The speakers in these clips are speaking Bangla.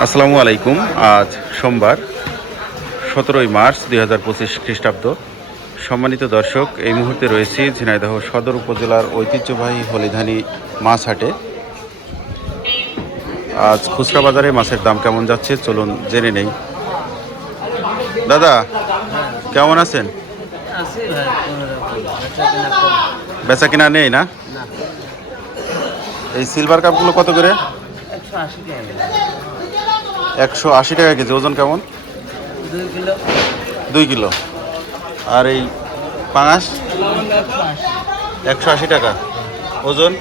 আসসালামু আলাইকুম। আজ সোমবার, সতেরোই মার্চ দুই হাজার পঁচিশ খ্রিস্টাব্দ। সম্মানিত দর্শক, এই মুহূর্তে রয়েছি ঝিনাইদহ সদর উপজেলার ঐতিহ্যবাহী হলিধানি মাছ হাটে। আজ খুচরা বাজারে মাছের দাম কেমন যাচ্ছে চলুন জেনে নেই। দাদা, কেমন আছেন? বেচা কেনা নেই না? এই সিলভার কাপগুলো কত করে? একশো আশি টাকা কেজি, ওজন কেমন? দুই কিলো। আর এই পাঙাশ? একশো আশি টাকা। ওজন?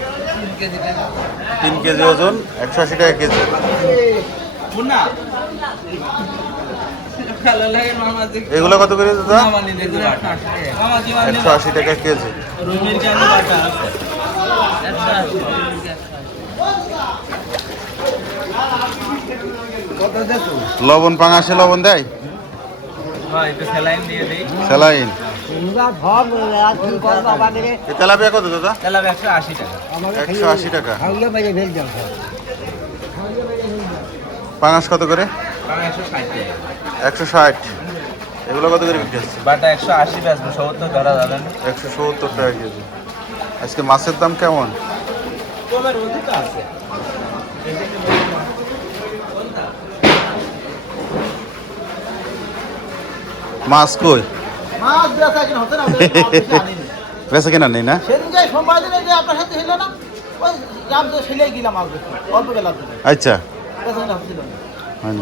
তিন কেজি ওজন, একশো আশি টাকা কেজি। এগুলো কত করে দাদা? একশো আশি টাকা কেজি রুমের কেন বাটা আছে একশো আশি রুমের কে একশো আশি কত দেখো লবণ পাঙাশে লবণ দেয়? স্যালাইন দিই। স্যালাইন। তেলাপিয়া কত দাদা? একশো আশি টাকা। পাঙাশ কত করে? একশো ষাট টাকা। একশো ষাট। এগুলো কত করে বিক্রি হচ্ছে? বাটা একশো আশি বেচবো সত্তর ধরা যাবে একশো সত্তর টাকা কেজি। আজকে মাছের দাম কেমন? কমের আছে মাছ কই মাছ বেচা কিনা হতে না বেচা কেনা নেই না সেদিন যে সোমবার দিনে যে আপনার সাথে ছিল না ওই গ্রাম তো সেলাই গেলাম আগে অল্প গেলাম আচ্ছা বেচা কিনা হচ্ছিল না হয় না।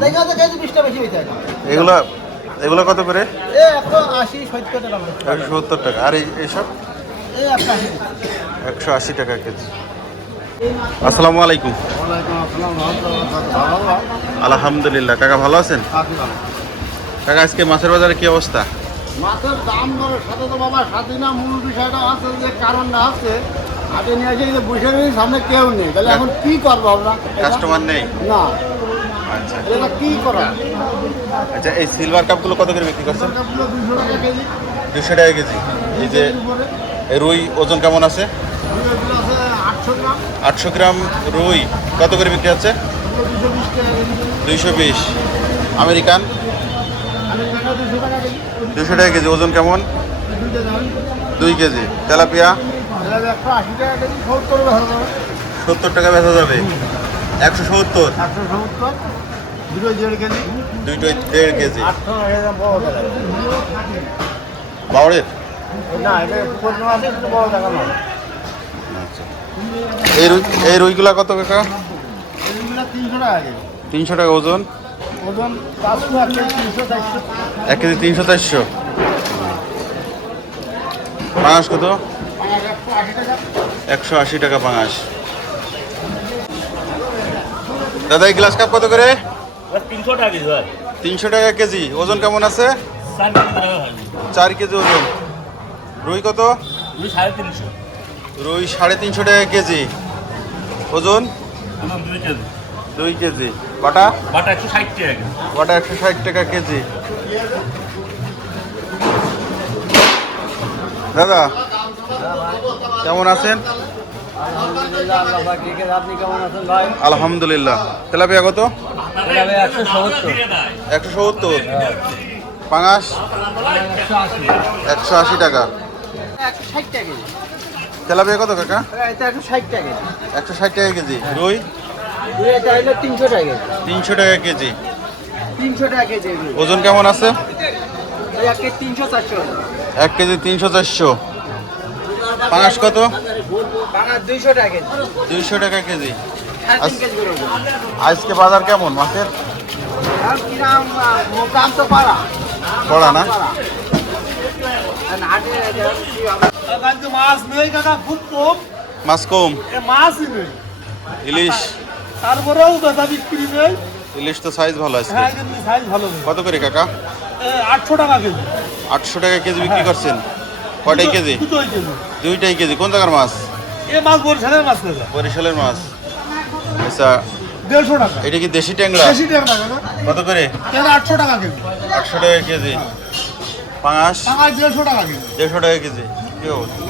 তাই কাছে কেজি বিশটা বেশি বেঁচে আছে এগুলো এগুলো কত করে? একশো সত্তর টাকা আর এই এইসব? একশো আশি টাকা কেজি। আসসালামু আলাইকুম। আলহামদুলিল্লাহ। কাকা ভালো আছেন? কাকা আজকে মাছের বাজারে কি অবস্থা? মাছের দাম দরের সাথে তো বাবা সাথে না মূল বিষয়টা আছে যে কারণটা আছে। হাটে নিয়ে এসে যে বসে রয়েছে সামনে কেউ নেই। তাহলে এখন কি করব আমরা? কাস্টমার নেই? না। আচ্ছা। এটা কি করা? আচ্ছা এই সিলভার কাপগুলো কত করে বিক্রি করছেন? কাপগুলো দুশো টাকা কেজি। এই যে রুই ওজন কেমন আছে? আটশো গ্রাম। রুই কত করে বিক্রি হচ্ছে? দুইশো বিশ। আমেরিকান? দুশো টাকা কেজি, ওজন কেমন? দুই কেজি। তেলাপিয়া? সত্তর টাকা বেচা যাবে। একশো সত্তর? দুটো দেড় কেজি। বাউরের এই রুই এই রুইগুলা কত টাকা তিনশো টাকা ওজন। ওজন পাঁচশো এক কেজি তিনশো চারশো। পাঙাশ কত? একশো আশি টাকা পাঙাশ। দাদা এই গ্লাস কাপ কত করে? তিনশো টাকা কেজি তিনশো টাকা কেজি। ওজন কেমন আছে? চার কেজি ওজন। রুই কত? সাড়ে তিনশো। রুই সাড়ে তিনশো টাকা কেজি। ওজন? দুই কেজি। দুই কেজি। বাটা বাটা একশো ষাট টাকা কেজি। বাটা একশো ষাট টাকা কেজি। দাদা কেমন আছেন? আপনি কেমন আছেন ভাই আলহামদুলিল্লাহ। তেলাপিয়া কত? একশো সত্তর। পাঙাশ? একশো আশি টাকা। তেলাপিয়া কত কাকা? একশো ষাট টাকা কেজি। একশো ষাট টাকা কেজি। রুই? তিনশো টাকা কেজি। তিনশো টাকা কেজি। তিনশো টাকা কেজি ওজন কেমন আছে? এক কেজি তিনশো চারশো। তিনশো কত? দুইশো টাকা কেজি। দুইশো টাকা কেজি। আজকে বাজার কেমন মাছের? পড়া। না? মাছ কম। মাছ কম? এ মাছই নেই। ইলিশ। তারপরেও দাদা বিক্রি নেই। ইলিশ তো সাইজ ভালো আছে হ্যাঁ কিন্তু সাইজ ভালো নেই। কত করে কাকা? আটশো টাকা কেজি। আটশো টাকা কেজি বিক্রি করছেন। কয়টাই কেজি? দুটোই কেজি। দুইটাই কেজি। কোন জায়গার মাছ? এ মাছ বরিশালের মাছ বরিশালের মাছ। আচ্ছা দেড়শো টাকা। এটা কি দেশি ট্যাংরা? টাকা টাকা কত করে? আটশো টাকা কেজি? আটশো টাকা কেজি। পাঙাশ? টাকা দেড়শো টাকা কেজি। দেড়শো টাকা কেজি। কি অবস্থা?